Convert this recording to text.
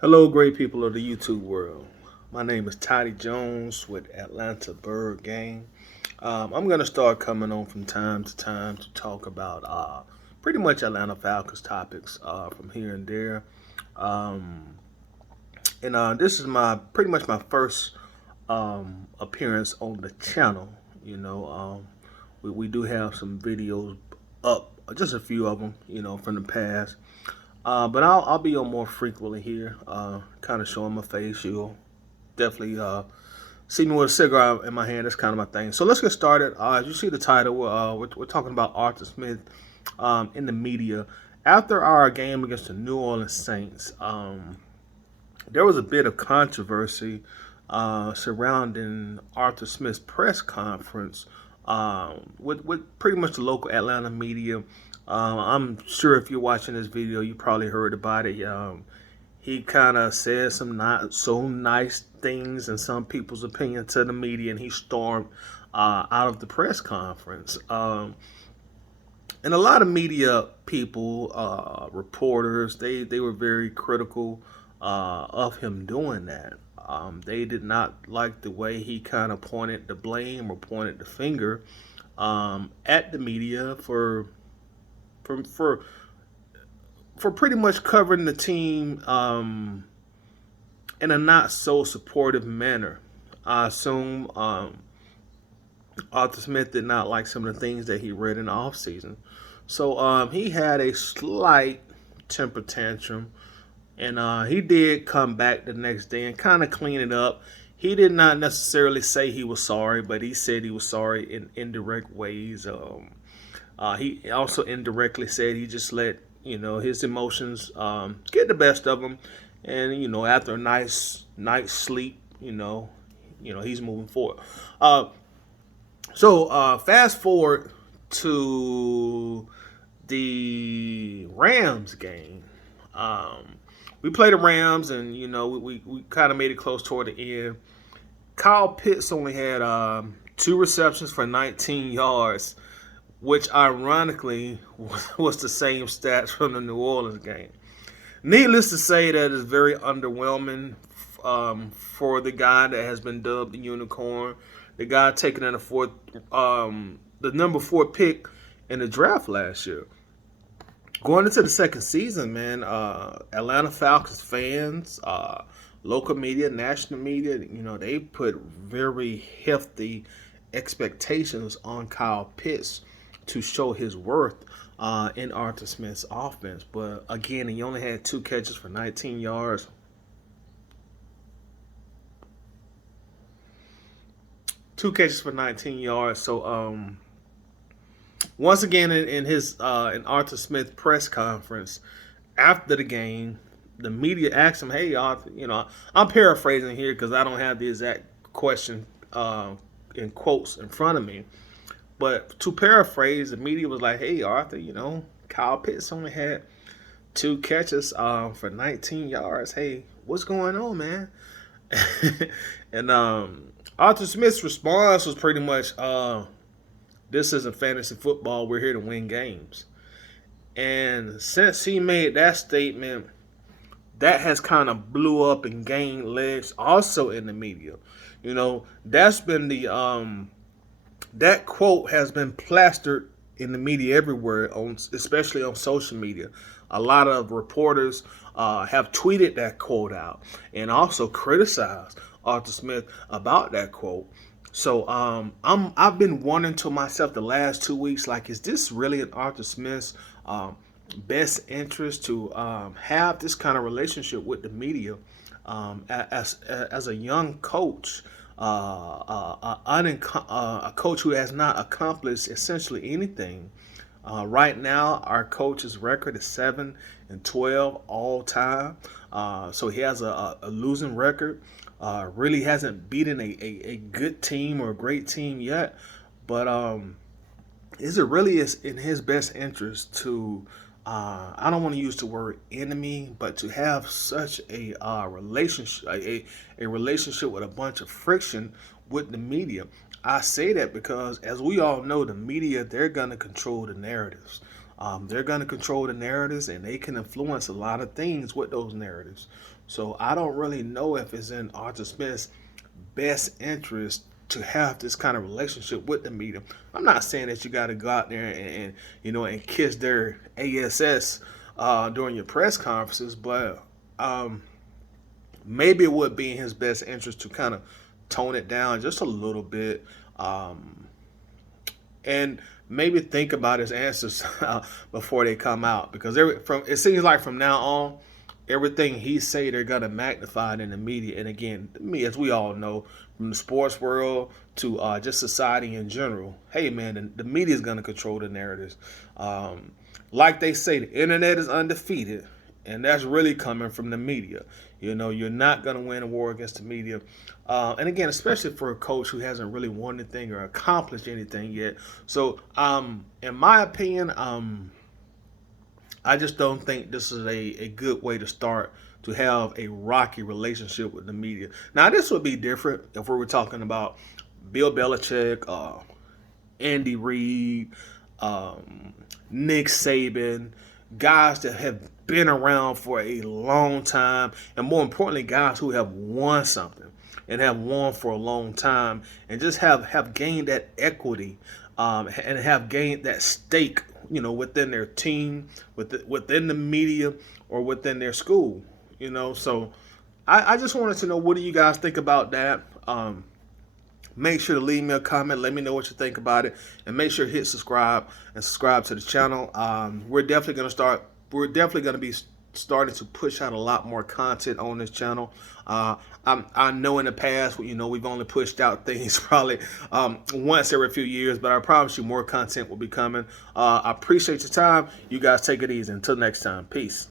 Hello, great people of the YouTube world. My name is Toddy Jones with Atlanta Bird Gang. I'm going to start coming on from time to time to talk about pretty much Atlanta Falcons topics from here and there. Um, and this is my pretty much my first appearance on the channel. We do have some videos up, just a few of them, from the past. But I'll be on more frequently here, kind of showing my face. You'll definitely see me with a cigar in my hand. That's kind of my thing. So let's get started. As you see the title, we're talking about Arthur Smith in the media. After our game against the New Orleans Saints, there was a bit of controversy surrounding Arthur Smith's press conference with pretty much the local Atlanta media. I'm sure if you're watching this video, you probably heard about it. He kind of said some not so nice things in some people's opinion to the media, and he stormed out of the press conference. And a lot of media people, reporters, they were very critical of him doing that. They did not like the way he kind of pointed the blame or pointed the finger at the media for for for pretty much covering the team in a not so supportive manner. I assume Arthur Smith did not like some of the things that he read in the offseason. So he had a slight temper tantrum, and he did come back the next day and kind of clean it up. He did not necessarily say he was sorry, but he said he was sorry in indirect ways. He also indirectly said he just let his emotions get the best of him, and after a nice night's sleep, he's moving forward. So fast forward to the Rams game. Um, we played the Rams, and we kind of made it close toward the end. Kyle Pitts only had two receptions for 19 yards, which ironically was the same stats from the New Orleans game. Needless to say, that is very underwhelming for the guy that has been dubbed the unicorn, the guy taken in the number 4 pick in the draft last year. Going into the second season, man, Atlanta Falcons fans, local media, national media, they put very hefty expectations on Kyle Pitts to show his worth in Arthur Smith's offense. But again, he only had two catches for 19 yards. Two catches for 19 yards. So once again, in Arthur Smith press conference after the game, the media asked him, "Hey, Arthur, I'm paraphrasing here because I don't have the exact question in quotes in front of me." But to paraphrase, the media was like, "Hey, Arthur, Kyle Pitts only had two catches for 19 yards. Hey, what's going on, man?" And Arthur Smith's response was pretty much, "This isn't fantasy football. We're here to win games." And since he made that statement, that has kind of blew up and gained legs also in the media. That's been the that quote has been plastered in the media everywhere, especially on social media. A lot of reporters have tweeted that quote out and also criticized Arthur Smith about that quote. So I've been wondering to myself the last 2 weeks, like, is this really in Arthur Smith's best interest to have this kind of relationship with the media as a young coach? A coach who has not accomplished essentially anything. Right now, our coach's record is 7-12 all time. So he has a losing record. Really hasn't beaten a good team or a great team yet. But is it really in his best interest to? I don't want to use the word enemy, but to have such a relationship, a relationship with a bunch of friction with the media. I say that because, as we all know, the media, they're gonna control the narratives. They're going to control the narratives, and they can influence a lot of things with those narratives. So I don't really know if it's in Arthur Smith's best interest to have this kind of relationship with the media. I'm not saying that you got to go out there and and kiss their ass during your press conferences, but maybe it would be in his best interest to kind of tone it down just a little bit, and maybe think about his answers before they come out, because from it seems like from now on, everything he say they're gonna magnify it in the media. And again, me, as we all know, from the sports world to just society in general, hey man, the media is gonna control the narratives. Like they say, the internet is undefeated, and that's really coming from the media. You're not going to win a war against the media. And again, especially for a coach who hasn't really won anything or accomplished anything yet. So, in my opinion, I just don't think this is a good way to start to have a rocky relationship with the media. Now, this would be different if we were talking about Bill Belichick, Andy Reid, Nick Saban, guys that have been around for a long time, and more importantly, guys who have won something and have won for a long time, and just have gained that equity, and have gained that stake, within their team, within the media, or within their school. So I just wanted to know, what do you guys think about that? Make sure to leave me a comment. Let me know what you think about it, and make sure to hit subscribe and subscribe to the channel. We're definitely going to be starting to push out a lot more content on this channel. I know in the past, we've only pushed out things probably once every few years, but I promise you more content will be coming. I appreciate your time. You guys take it easy. Until next time, peace.